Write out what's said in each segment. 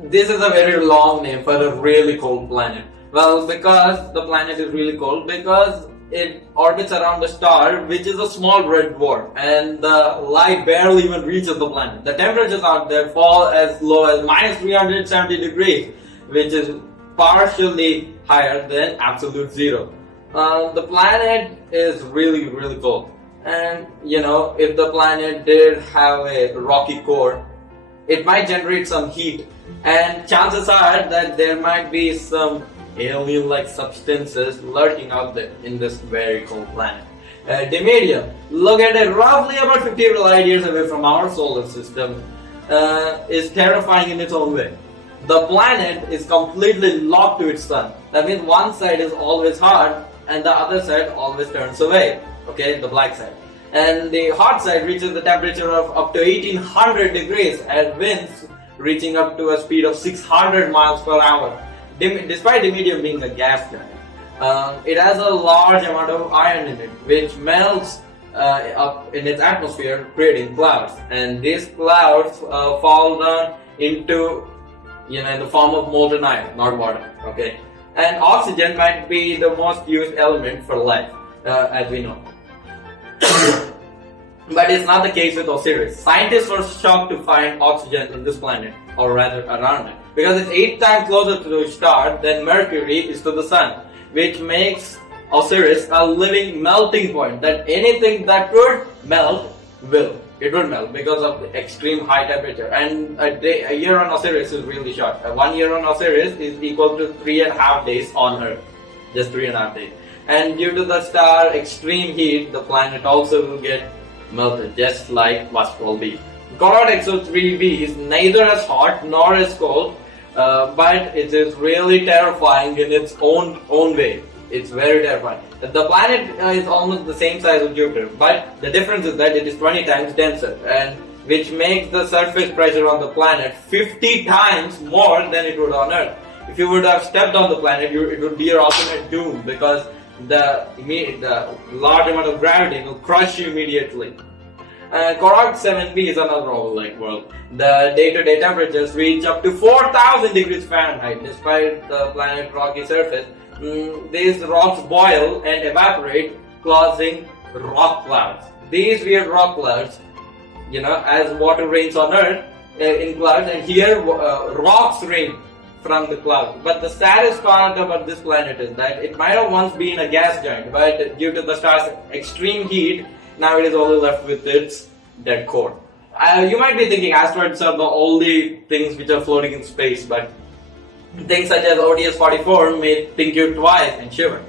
This is a very long name for a really cold planet. Well, because the planet is really cold, because it orbits around a star which is a small red dwarf, and the light barely even reaches the planet. The temperatures out there fall as low as minus 370 degrees, which is partially higher than absolute zero. The planet is really, really cold. And if the planet did have a rocky core, it might generate some heat, and chances are that there might be some alien-like substances lurking out there in this very cold planet. Dimidium, located roughly about 50 light years away from our solar system, is terrifying in its own way. The planet is completely locked to its sun. That means one side is always hot and the other side always turns away. Okay, the black side. And the hot side reaches the temperature of up to 1800 degrees and winds reaching up to a speed of 600 miles per hour. Despite Dimidium being a gas giant, it has a large amount of iron in it, which melts up in its atmosphere, creating clouds. And these clouds fall down into, in the form of molten iron, not water. Okay, and oxygen might be the most used element for life, as we know. But it's not the case with Osiris. Scientists were shocked to find oxygen in this planet, or rather around it, because it's 8 times closer to the star than Mercury is to the sun, which makes Osiris a living melting point, that anything that could melt will. It will melt because of the extreme high temperature. And a year on Osiris is really short. 1 year on Osiris is equal to 3.5 days on Earth. Just 3.5 days. And due to the star extreme heat, the planet also will get melted, just like Waspol B. Goddard XO3b is neither as hot nor as cold, but it is really terrifying in its own way. It's very terrifying. The planet is almost the same size as Jupiter, but the difference is that it is 20 times denser, and which makes the surface pressure on the planet 50 times more than it would on Earth. If you would have stepped on the planet, it would be your ultimate doom, because the large amount of gravity will crush you immediately. Korak 7b is another oval-like world. The day-to-day temperatures reach up to 4000 degrees Fahrenheit. Despite the planet's rocky surface, these rocks boil and evaporate, causing rock clouds. These weird rock clouds, as water rains on Earth in clouds, and here rocks rain from the clouds. But the saddest part about this planet is that it might have once been a gas giant, but due to the star's extreme heat, now it is only left with its dead core. You might be thinking asteroids are the only things which are floating in space, but things such as ODS-44 may think you twice and shiver.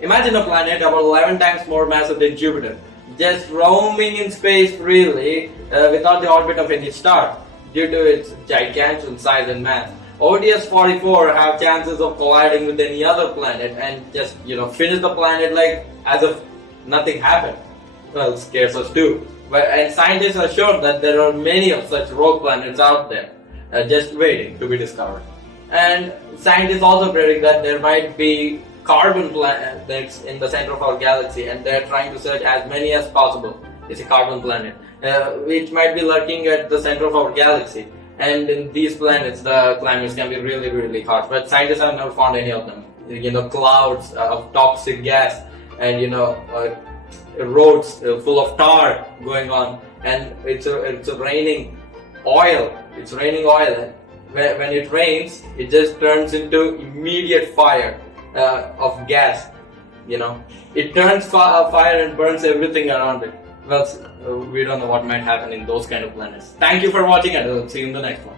Imagine a planet about 11 times more massive than Jupiter, just roaming in space freely without the orbit of any star, due to its gigantic size and mass. ODS-44 have chances of colliding with any other planet and just, finish the planet like as if nothing happened. Well, scares us too. And scientists are sure that there are many of such rogue planets out there, just waiting to be discovered. And scientists also predict that there might be carbon planets in the center of our galaxy, and they're trying to search as many as possible. It's a carbon planet, which might be lurking at the center of our galaxy. And in these planets, the climates can be really, really hot. But scientists have never found any of them. Clouds of toxic gas, and roads full of tar going on, and it's raining oil. It's raining oil. When it rains, it just turns into immediate fire of gas. It turns fire and burns everything around it. Well, we don't know what might happen in those kind of planets. Thank you for watching, and I'll see you in the next one.